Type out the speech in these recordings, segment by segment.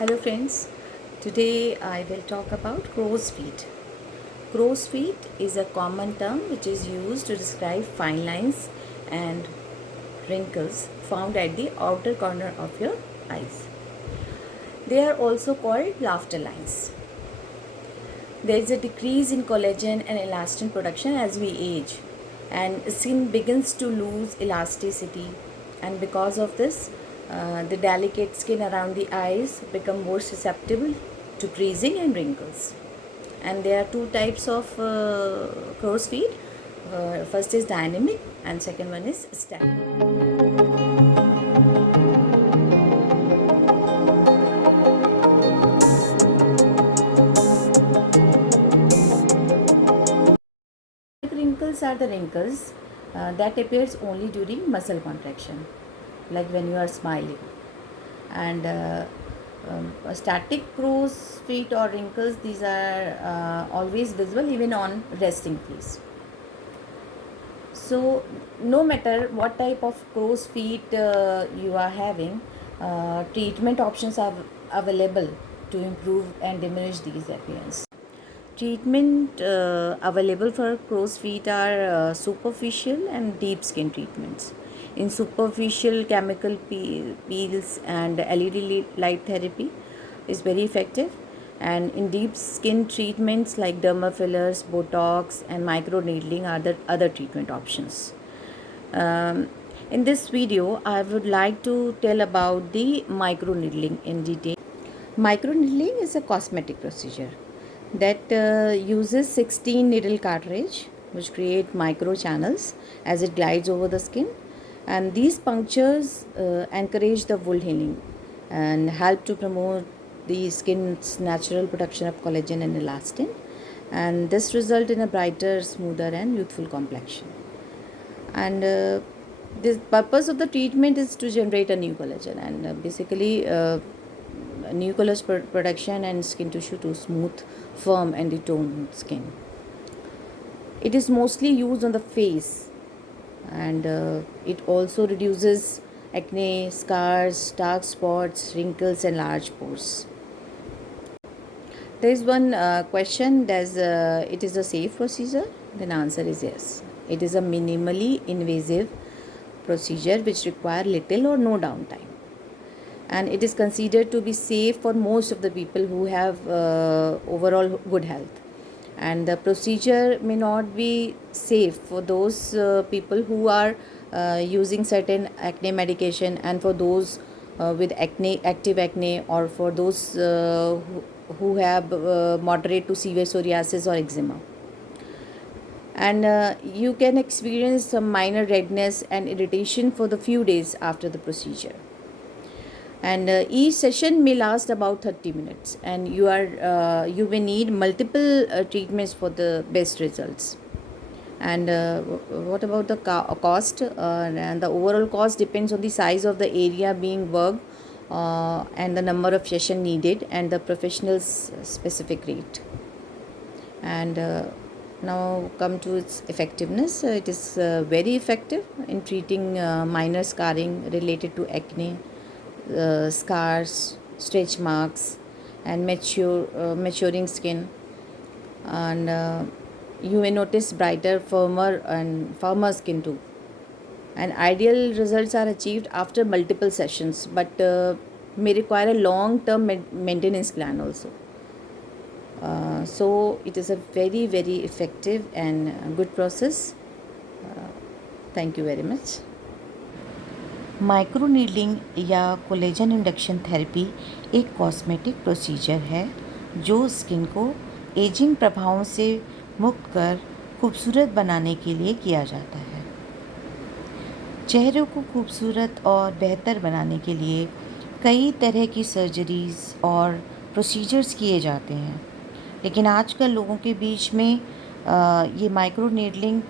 Hello friends, today I will talk about crow's feet. Crow's feet is a common term which is used to describe fine lines and wrinkles found at the outer corner of your eyes. They are also called laughter lines. There is a decrease in collagen and elastin production as we age, and skin begins to lose elasticity, and because of this the delicate skin around the eyes become more susceptible to creasing and wrinkles. And there are two types of crow's feet. First is dynamic and second one is static. Wrinkles are the wrinkles that appears only during muscle contraction, like when you are smiling. And static crow's feet or wrinkles, these are always visible even on resting face. So no matter what type of crow's feet you are having, treatment options are available to improve and diminish these appearance. Treatment available for crow's feet are superficial and deep skin treatments. In superficial, chemical peels and LED light therapy is very effective, and in deep skin treatments like derma fillers, Botox and microneedling are the other treatment options. In this video, I would like to tell about the microneedling in detail. Microneedling is a cosmetic procedure that uses 16 needle cartridge which create micro channels as it glides over the skin, and these punctures encourage the wound healing and help to promote the skin's natural production of collagen and elastin, and this result in a brighter, smoother and youthful complexion. And the purpose of the treatment is to generate a new collagen and basically new collagen production and skin tissue to smooth, firm and toned skin. It is mostly used on the face, and it also reduces acne, scars, dark spots, wrinkles and large pores. There is one question: does it is a safe procedure? Then answer is yes. It is a minimally invasive procedure which require little or no downtime, and it is considered to be safe for most of the people who have overall good health. And the procedure may not be safe for those people who are using certain acne medication, and for those with acne, active acne, or for those who have moderate to severe psoriasis or eczema. And you can experience some minor redness and irritation for the few days after the procedure, and each session may last about 30 minutes, and you may need multiple treatments for the best results. And what about the cost? And the overall cost depends on the size of the area being worked, and the number of session needed and the professional's specific rate. And now come to its effectiveness. It is very effective in treating minor scarring related to acne, scars, stretch marks and maturing skin. And you may notice brighter, firmer skin too. And ideal results are achieved after multiple sessions, but may require a long term maintenance plan also. So it is a very effective and good process. Thank you very much. Microneedling या collagen induction therapy एक cosmetic procedure है जो skin को ageing प्रभावों से मुक्त कर खूबसूरत बनाने के लिए किया जाता है। चेहरे को खूबसूरत और बेहतर बनाने के लिए कई तरह की सर्जरीज़ और प्रोसीजर्स किए जाते हैं, लेकिन आजकल लोगों के बीच में ये माइक्रोनीडलिंग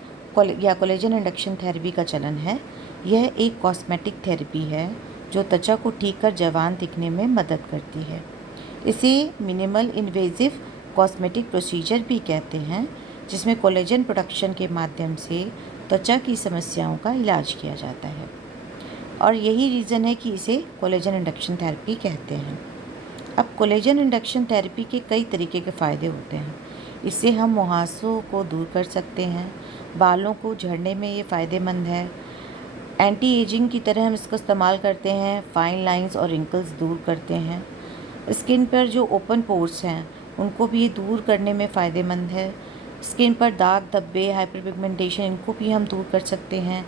या कोलेजन इंडक्शन थेरेपी का चलन है। यह एक कॉस्मेटिक थेरेपी है जो त्वचा को ठीक कर जवान दिखने में मदद करती है। इसे मिनिमल इन्वेजिव कॉस्मेटिक प्रोसीजर भी कहते हैं, जिसमें कोलेजन प्रोडक्शन के माध्यम से त्वचा की समस्याओं का इलाज किया जाता है, और यही रीज़न है कि इसे कोलेजन इंडक्शन थेरेपी कहते हैं। अब कोलेजन इंडक्शन थेरेपी के कई तरीके के फ़ायदे होते हैं। इससे हम मुहासों को दूर कर सकते हैं, बालों को झड़ने में ये फ़ायदेमंद है। एंटी एजिंग की तरह हम इसका इस्तेमाल करते हैं, फाइन लाइंस और रिंकल्स दूर करते हैं। स्किन पर जो ओपन पोर्स हैं उनको भी ये दूर करने में फ़ायदेमंद है। स्किन पर दाग धब्बे, हाइपरपिगमेंटेशन, इनको भी हम दूर कर सकते हैं।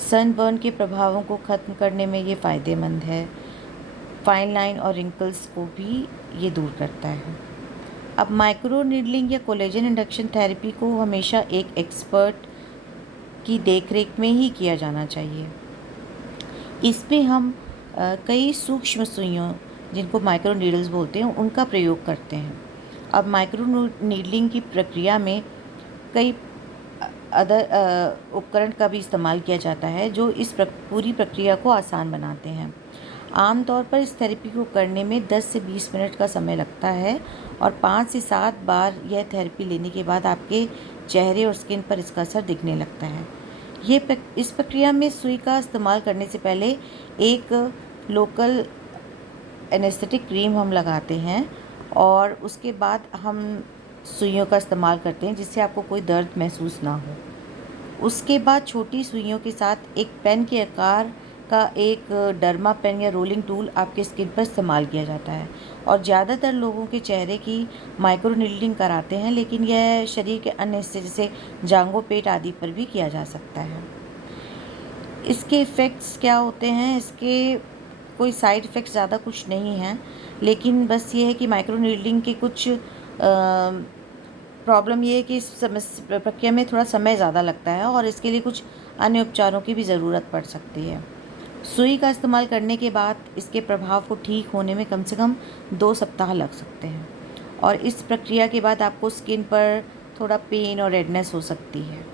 सनबर्न के प्रभावों को ख़त्म करने में ये फ़ायदेमंद है। फाइन लाइन और रिंकल्स को भी ये दूर करता है। अब माइक्रो नीडलिंग या कोलेजन इंडक्शन थेरेपी को हमेशा एक एक्सपर्ट की देखरेख में ही किया जाना चाहिए। इसमें हम कई सूक्ष्म सुइयों, जिनको माइक्रो नीडल्स बोलते हैं, उनका प्रयोग करते हैं। अब माइक्रो नीडलिंग की प्रक्रिया में कई अदर उपकरण का भी इस्तेमाल किया जाता है जो इस पूरी प्रक्रिया को आसान बनाते हैं। आमतौर पर इस थेरेपी को करने में 10 से 20 मिनट का समय लगता है और 5 से 7 बार यह थेरेपी लेने के बाद आपके चेहरे और स्किन पर इसका असर दिखने लगता है। इस प्रक्रिया में सुई का इस्तेमाल करने से पहले एक लोकल एनेस्थेटिक क्रीम हम लगाते हैं और उसके बाद हम सुइयों का इस्तेमाल करते हैं जिससे आपको कोई दर्द महसूस ना हो। उसके बाद छोटी सुइयों के साथ एक पेन के आकार का एक डर्मा पेन या रोलिंग टूल आपके स्किन पर इस्तेमाल किया जाता है और ज़्यादातर लोगों के चेहरे की माइक्रो नीडलिंग कराते हैं, लेकिन यह शरीर के अन्य हिस्से जैसे जांघों, पेट आदि पर भी किया जा सकता है। इसके इफ़ेक्ट्स क्या होते हैं? इसके कोई साइड इफ़ेक्ट्स ज़्यादा कुछ नहीं हैं, लेकिन बस ये है कि माइक्रो नीडलिंग के कुछ प्रॉब्लम ये है कि इस प्रक्रिया में थोड़ा समय ज़्यादा लगता है और इसके लिए कुछ अन्य उपचारों की भी ज़रूरत पड़ सकती है। सुई का इस्तेमाल करने के बाद इसके प्रभाव को ठीक होने में कम से कम 2 सप्ताह लग सकते हैं और इस प्रक्रिया के बाद आपको स्किन पर थोड़ा पेन और रेडनेस हो सकती है।